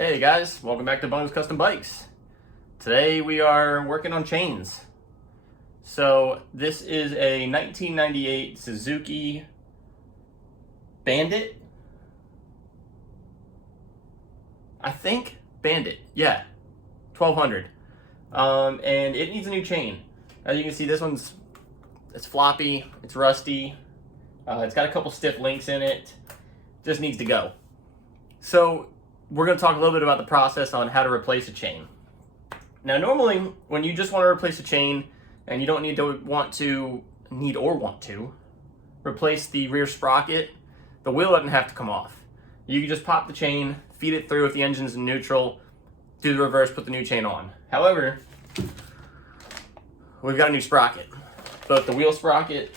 Hey guys, welcome back to Bungs Custom Bikes. Today we are working on chains. So this is a 1998 Suzuki Bandit. I think Bandit, yeah, 1200. And it needs a new chain. As you can see, it's floppy, it's rusty, it's got a couple stiff links in it, just needs to go. So we're going to talk a little bit about the process on how to replace a chain. Now, normally, when you just want to replace a chain and you don't want to replace the rear sprocket, the wheel doesn't have to come off. You can just pop the chain, feed it through if the engine's in neutral, do the reverse, put the new chain on. However, we've got a new sprocket, both the wheel sprocket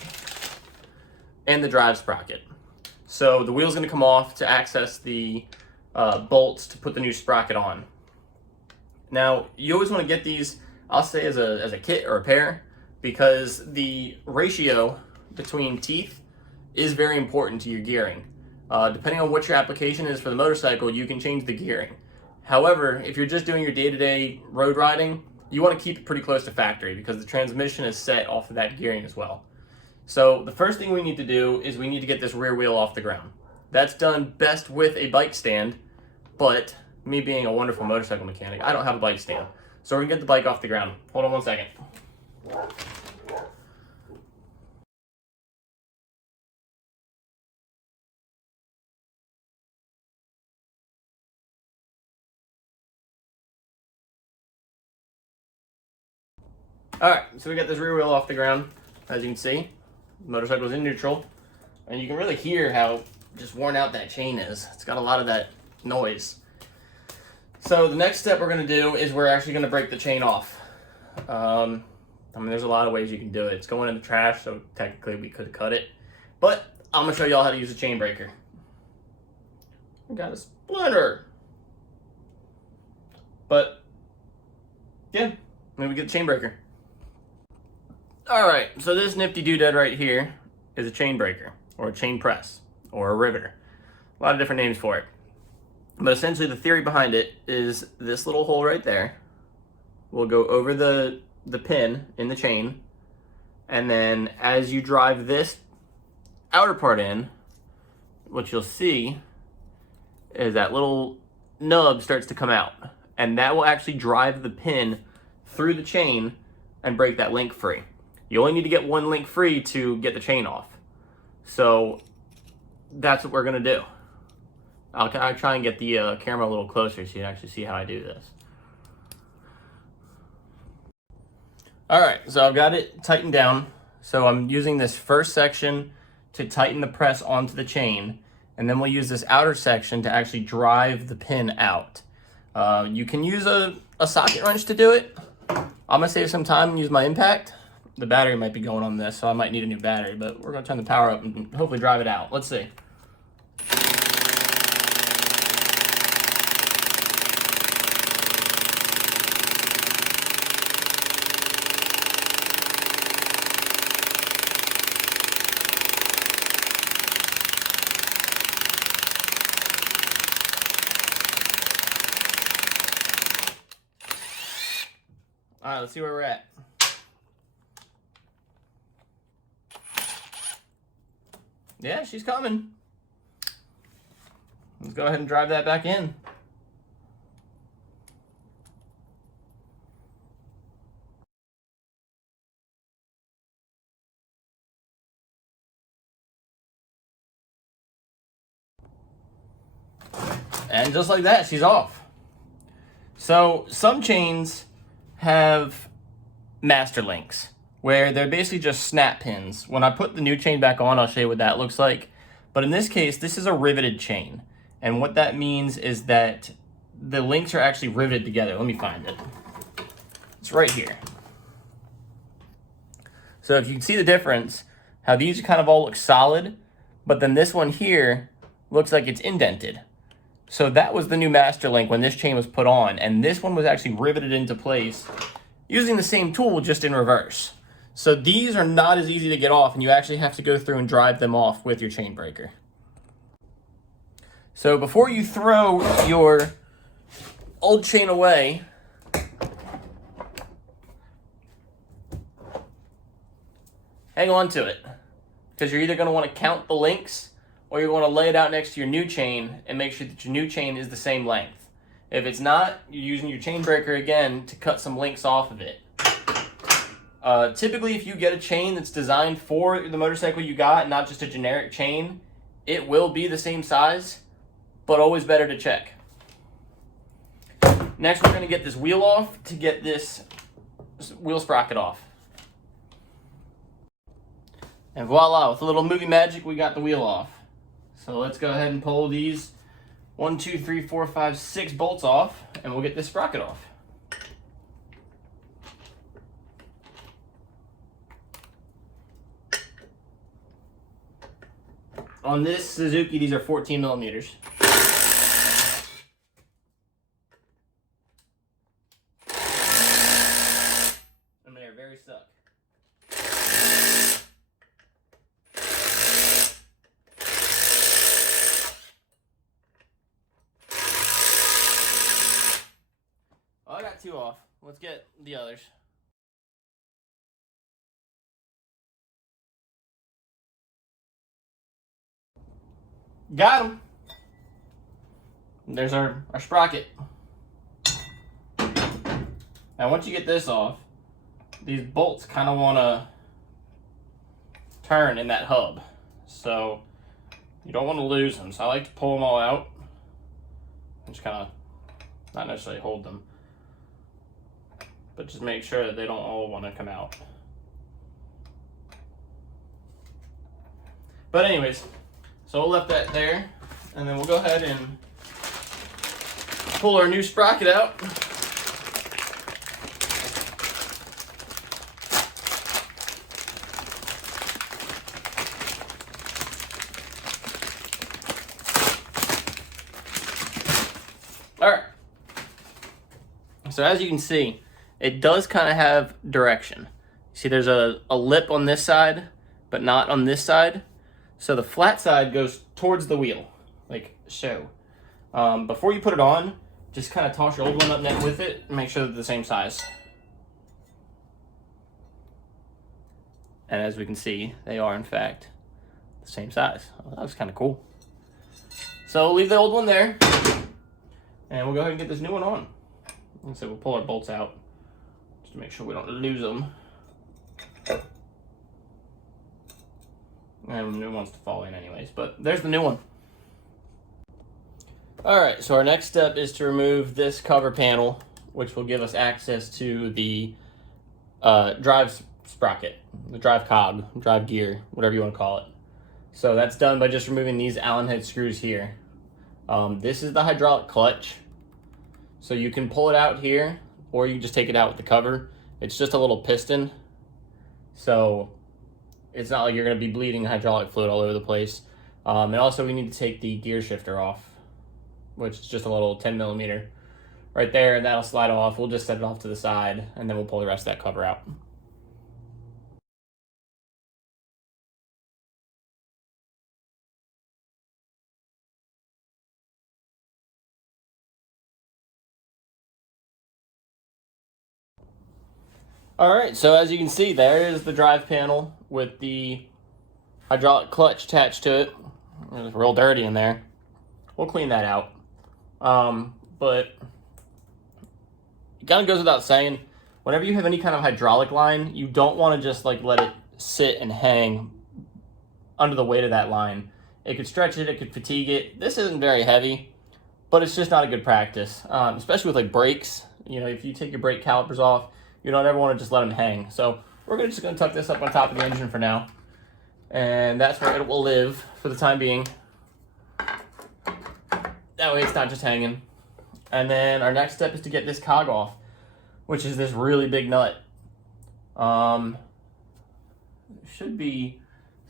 and the drive sprocket. So the wheel's going to come off to access the bolts to put the new sprocket on. Now, you always want to get these, I'll say as a kit or a pair, because the ratio between teeth is very important to your gearing. Depending on what your application is for the motorcycle, you can change the gearing. However, if you're just doing your day-to-day road riding, you want to keep it pretty close to factory because the transmission is set off of that gearing as well. So the first thing we need to do is we need to get this rear wheel off the ground. That's done best with a bike stand, but me being a wonderful motorcycle mechanic, I don't have a bike stand. So we're gonna get the bike off the ground. Hold on one second. All right, so we got this rear wheel off the ground. As you can see, the motorcycle's in neutral, and you can really hear how just worn out that chain is. It's got a lot of that noise. So the next step we're going to do is we're actually going to break the chain off. I mean, there's a lot of ways you can do it. It's going in the trash, so technically we could cut it. But I'm going to show you all how to use a chain breaker. We got a splinter. But, yeah, maybe we get the chain breaker. Alright, so this nifty doodad right here is a chain breaker, or a chain press, or a riveter. A lot of different names for it. But essentially the theory behind it is this little hole right there will go over the pin in the chain, and then as you drive this outer part in, what you'll see is that little nub starts to come out, and that will actually drive the pin through the chain and break that link free. You only need to get one link free to get the chain off. So that's what we're gonna do. I'll try and get the camera a little closer so you can actually see how I do this. All right, so I've got it tightened down. So I'm using this first section to tighten the press onto the chain, and then we'll use this outer section to actually drive the pin out. You can use a socket wrench to do it. I'm gonna save some time and use my impact. The battery might be going on this, so I might need a new battery, but we're gonna turn the power up and hopefully drive it out. Let's see. All right, let's see where we're at. Yeah, she's coming. Let's go ahead and drive that back in. And just like that, she's off. So some chains have master links, where they're basically just snap pins. When I put the new chain back on, I'll show you what that looks like. But in this case, this is a riveted chain. And what that means is that the links are actually riveted together. Let me find it. It's right here. So if you can see the difference, how these kind of all look solid, but then this one here looks like it's indented. So that was the new master link when this chain was put on, and this one was actually riveted into place using the same tool, just in reverse. So these are not as easy to get off, and you actually have to go through and drive them off with your chain breaker. So before you throw your old chain away, hang on to it, because you're either going to want to count the links or you're going to lay it out next to your new chain and make sure that your new chain is the same length. If it's not, you're using your chain breaker again to cut some links off of it. Typically, if you get a chain that's designed for the motorcycle you got, not just a generic chain, it will be the same size, but always better to check. Next, we're going to get this wheel off to get this wheel sprocket off. And voila, with a little movie magic, we got the wheel off. So let's go ahead and pull these 1, 2, 3, 4, 5, 6 bolts off, and we'll get this sprocket off. On this Suzuki, these are 14 millimeters. And they are very stuck. Well, I got 2 off. Let's get the others. Got him. There's our sprocket. Now once you get this off, these bolts kind of want to turn in that hub. So you don't want to lose them. So I like to pull them all out. And just kind of, not necessarily hold them, but just make sure that they don't all want to come out. But anyways, so we'll left that there, and then we'll go ahead and pull our new sprocket out. All right. So as you can see, it does kind of have direction. See, there's a lip on this side, but not on this side. So the flat side goes towards the wheel, like so. Before you put it on, just kind of toss your old one up net with it and make sure they're the same size. And as we can see, they are in fact the same size. Well, that was kind of cool. So we'll leave the old one there, and we'll go ahead and get this new one on. And so we'll pull our bolts out just to make sure we don't lose them. And the new one's to fall in anyways, but there's the new one. Alright, so our next step is to remove this cover panel, which will give us access to the drive sprocket, the drive cog, drive gear, whatever you want to call it. So that's done by just removing these Allen head screws here. This is the hydraulic clutch. So you can pull it out here, or you can just take it out with the cover. It's just a little piston. So it's not like you're going to be bleeding hydraulic fluid all over the place. And also we need to take the gear shifter off, which is just a little 10 millimeter right there, and that'll slide off. We'll just set it off to the side, and then we'll pull the rest of that cover out. Alright, so as you can see, there is the drive panel with the hydraulic clutch attached to it. It's real dirty in there. We'll clean that out. But it kind of goes without saying, whenever you have any kind of hydraulic line, you don't want to just like let it sit and hang under the weight of that line. It could stretch it, it could fatigue it. This isn't very heavy, but it's just not a good practice, especially with like brakes. You know, if you take your brake calipers off, you don't ever want to just let them hang. So we're just going to tuck this up on top of the engine for now. And that's where it will live for the time being. That way it's not just hanging. And then our next step is to get this cog off, which is this really big nut. Should be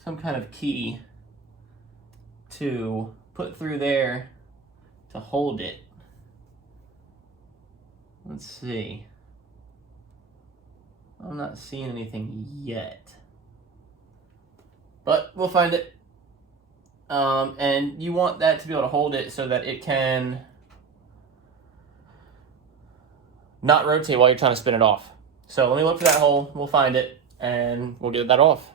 some kind of key to put through there to hold it. Let's see. I'm not seeing anything yet, but we'll find it. And you want that to be able to hold it so that it can not rotate while you're trying to spin it off. So let me look for that hole, we'll find it, and we'll get that off.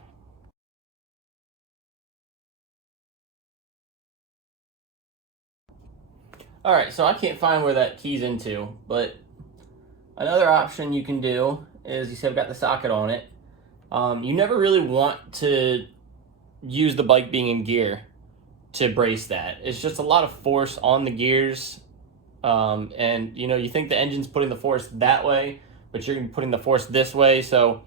Alright, so I can't find where that key's into, but another option you can do is, you see I've got the socket on it. You never really want to use the bike being in gear to brace that. It's just a lot of force on the gears, and you know, you think the engine's putting the force that way, but you're putting the force this way. So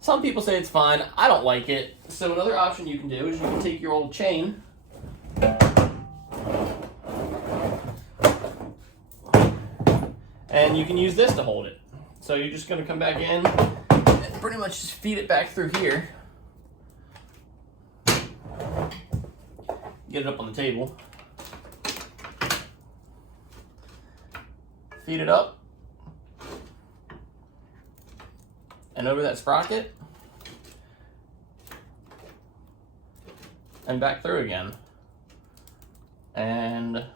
some people say it's fine. I don't like it. So another option you can do is you can take your old chain and you can use this to hold it. So you're just gonna come back in and pretty much just feed it back through here. Get it up on the table. Feed it up. And over that sprocket. And back through again. And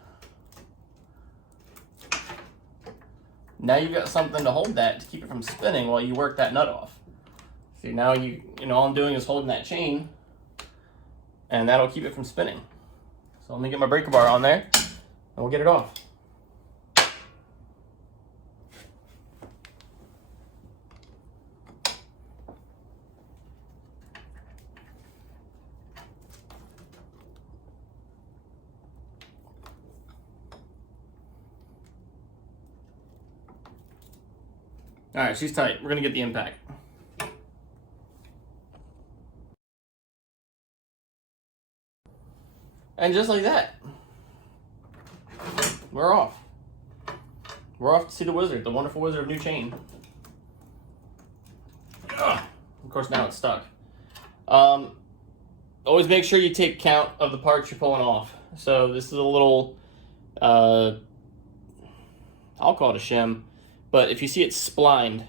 now you've got something to hold that to keep it from spinning while you work that nut off. See, now you know, all I'm doing is holding that chain, and that'll keep it from spinning. So let me get my breaker bar on there, and we'll get it off. All right, she's tight. We're gonna get the impact. And just like that, we're off. We're off to see the wizard, the wonderful wizard of new chain. Ugh. Of course, now it's stuck. Always make sure you take count of the parts you're pulling off. So this is a little, I'll call it a shim, but if you see it's splined,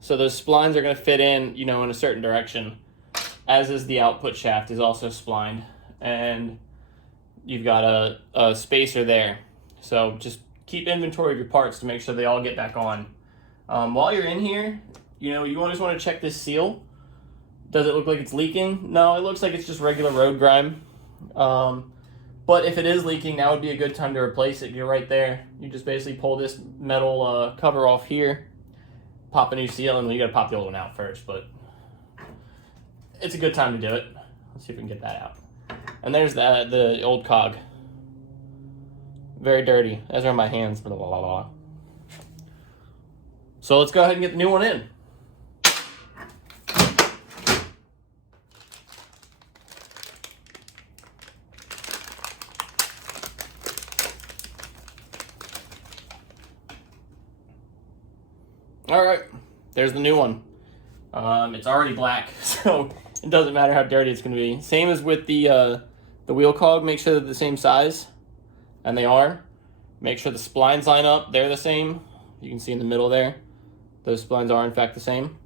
so those splines are going to fit in, you know, in a certain direction, as is the output shaft is also splined. And you've got a spacer there. So just keep inventory of your parts to make sure they all get back on. While you're in here, you know, you always want to check this seal. Does it look like it's leaking? No, it looks like it's just regular road grime. But if it is leaking, now would be a good time to replace it. You're right there. You just basically pull this metal cover off here, pop a new seal, and you gotta pop the old one out first, but it's a good time to do it. Let's see if we can get that out. And there's the old cog. Very dirty, as are my hands. Blah, blah, blah, blah. So let's go ahead and get the new one in. All right, there's the new one. It's already black, so it doesn't matter how dirty it's going to be. Same as with the wheel cog. Make sure they're the same size, and they are. Make sure the splines line up. They're the same. You can see in the middle there. Those splines are, in fact, the same.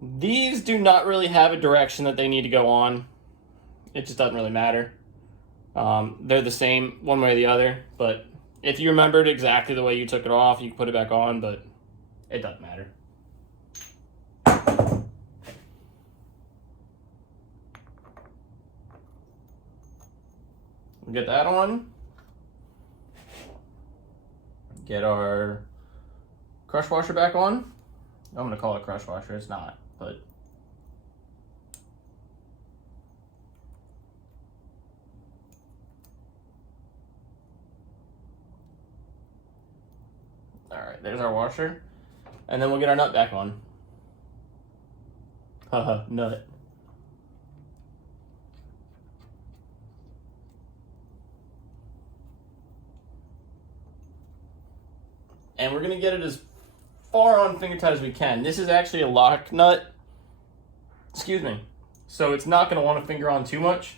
These do not really have a direction that they need to go on. It just doesn't really matter. They're the same one way or the other, but if you remembered exactly the way you took it off, you can put it back on, but it doesn't matter. We'll get that on. Get our crush washer back on. I'm gonna call it crush washer, it's not, but all right, there's our washer. And then we'll get our nut back on. Haha, nut. And we're gonna get it as far on finger tight as we can. This is actually a lock nut. Excuse me. So it's not gonna want to finger on too much.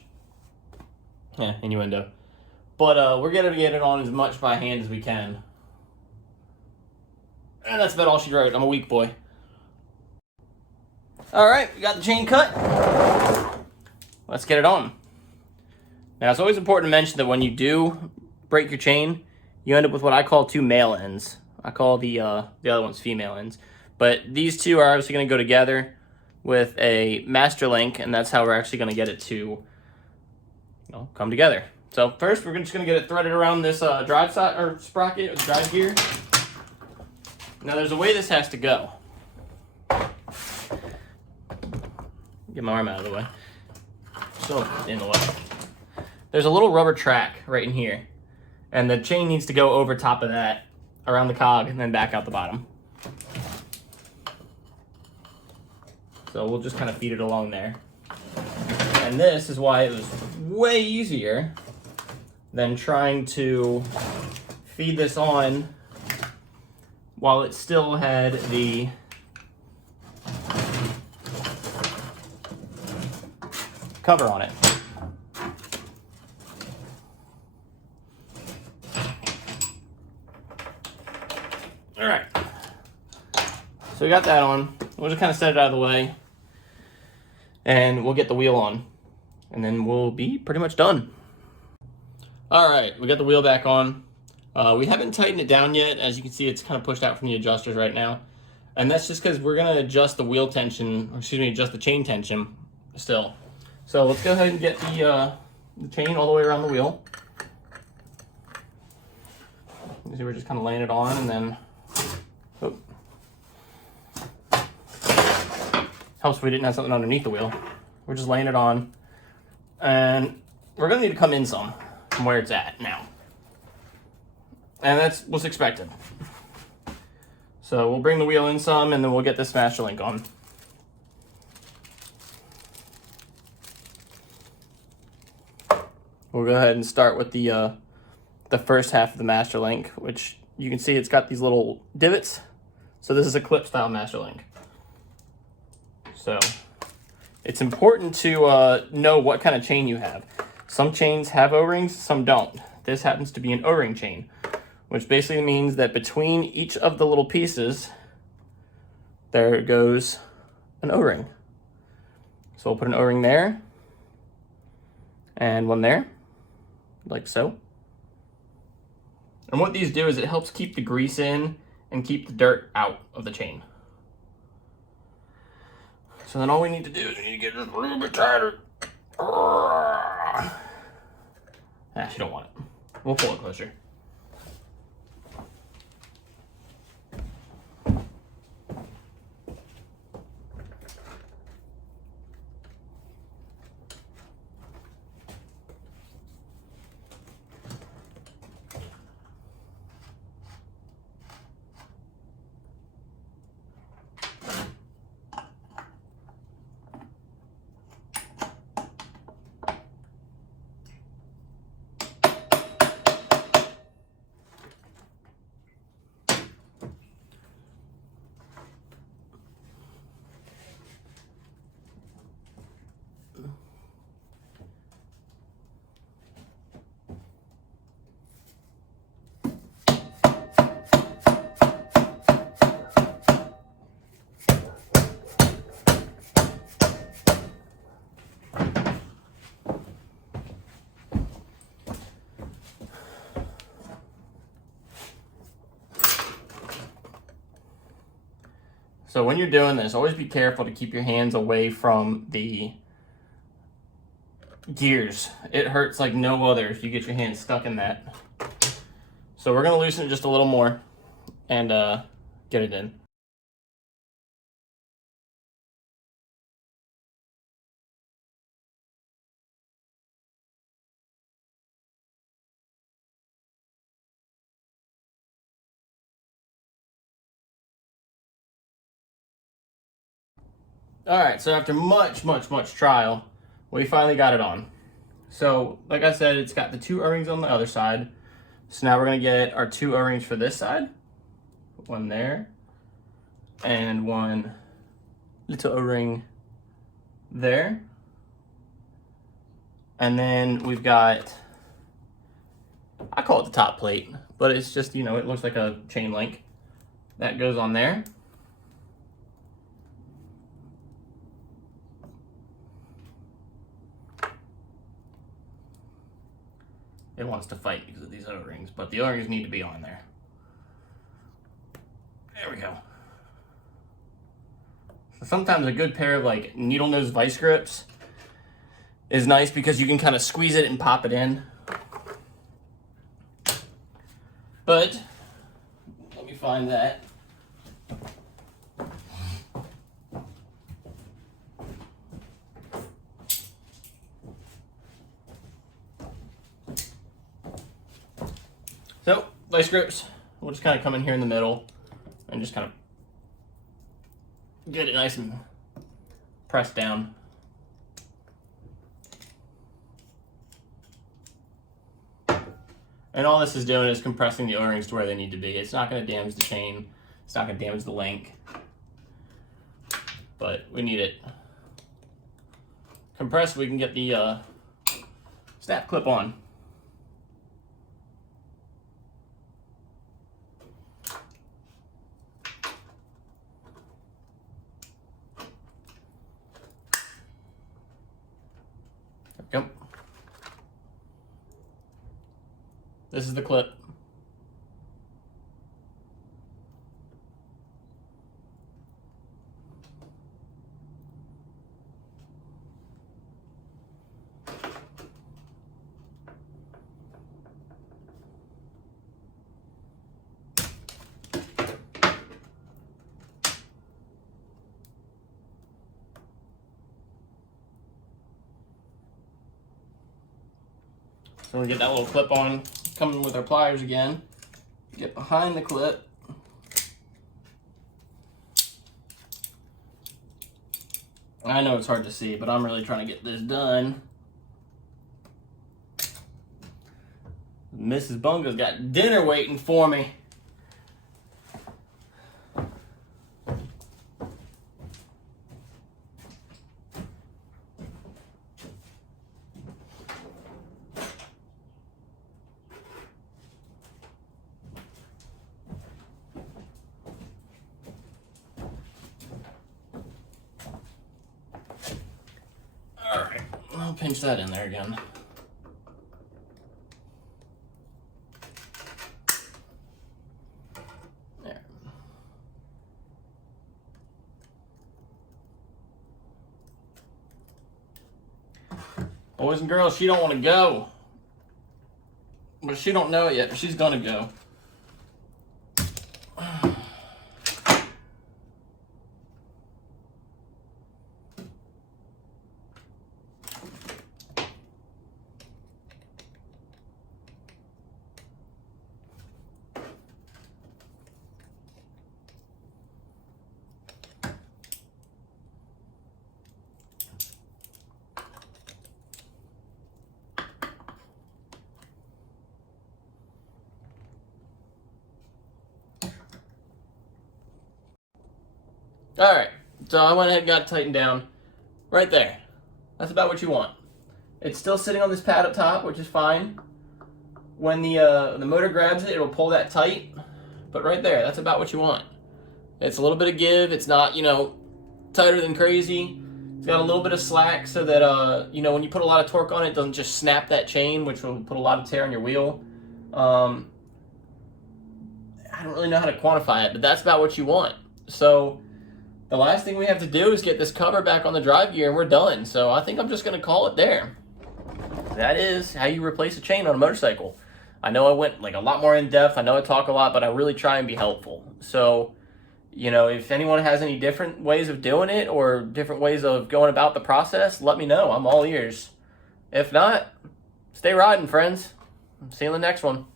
Yeah, innuendo. But we're gonna get it on as much by hand as we can. And that's about all she wrote. I'm a weak boy. All right, we got the chain cut. Let's get it on. Now, it's always important to mention that when you do break your chain, you end up with what I call two male ends. I call the other ones female ends. But these two are obviously going to go together with a master link, and that's how we're actually going to get it to come together. So first, we're just going to get it threaded around this drive side or sprocket, or the drive gear. Now, there's a way this has to go. Get my arm out of the way. So in the way. There's a little rubber track right in here, and the chain needs to go over top of that, around the cog, and then back out the bottom. So we'll just kind of feed it along there. And this is why it was way easier than trying to feed this on while it still had the cover on it. All right, so we got that on. We'll just kind of set it out of the way, and we'll get the wheel on, and then we'll be pretty much done. All right, we got the wheel back on. We haven't tightened it down yet. As you can see, it's kind of pushed out from the adjusters right now, and that's just because we're gonna adjust the wheel tension, or excuse me, adjust the chain tension still. So let's go ahead and get the chain all the way around the wheel. You see, we're just kind of laying it on, and then helps if we didn't have something underneath the wheel. We're just laying it on, and we're gonna need to come in some from where it's at now, and that's what's expected. So we'll bring the wheel in some, and then we'll get this master link on. We'll go ahead and start with the first half of the master link, which you can see it's got these little divots. So this is a clip style master link. So it's important to know what kind of chain you have. Some chains have O-rings, some don't. This happens to be an O-ring chain, which basically means that between each of the little pieces, there goes an O-ring. So we'll put an O-ring there, and one there, like so. And what these do is it helps keep the grease in and keep the dirt out of the chain. So then all we need to do is we need to get it a little bit tighter. You don't want it. We'll pull it closer. So when you're doing this, always be careful to keep your hands away from the gears. It hurts like no other if you get your hands stuck in that. So we're gonna loosen it just a little more and get it in. All right, so after much trial, we finally got it on. So, like I said, it's got the two O-rings on the other side. So now we're gonna get our two O-rings for this side. One there, and one little O-ring there. And then we've got, I call it the top plate, but it's just, it looks like a chain link. That goes on there. It wants to fight because of these O-rings, but the O-rings need to be on there. There we go. So sometimes a good pair of like needle nose vice grips is nice because you can kind of squeeze it and pop it in. But let me find that. So, vice grips, we'll just kind of come in here in the middle and just kind of get it nice and pressed down. And all this is doing is compressing the O-rings to where they need to be. It's not going to damage the chain. It's not going to damage the link. But we need it compressed so we can get the snap clip on. There we go. This is the clip. So we get that little clip on, coming with our pliers again. Get behind the clip. I know it's hard to see, but I'm really trying to get this done. Mrs. Bungo's got dinner waiting for me. Alright, I'll pinch that in there again. There. Boys and girls, she don't want to go. But she don't know it yet, but she's gonna go. Alright, so I went ahead and got it tightened down right there. That's about what you want. It's still sitting on this pad up top, which is fine. When the motor grabs it, it'll pull that tight. But right there, that's about what you want. It's a little bit of give. It's not, tighter than crazy. It's got a little bit of slack so that, when you put a lot of torque on it, it doesn't just snap that chain, which will put a lot of tear on your wheel. I don't really know how to quantify it, but that's about what you want. So the last thing we have to do is get this cover back on the drive gear and we're done. So I think I'm just going to call it there. That is how you replace a chain on a motorcycle. I know I went like a lot more in depth. I know I talk a lot, but I really try and be helpful. So, if anyone has any different ways of doing it or different ways of going about the process, let me know. I'm all ears. If not, stay riding, friends. See you in the next one.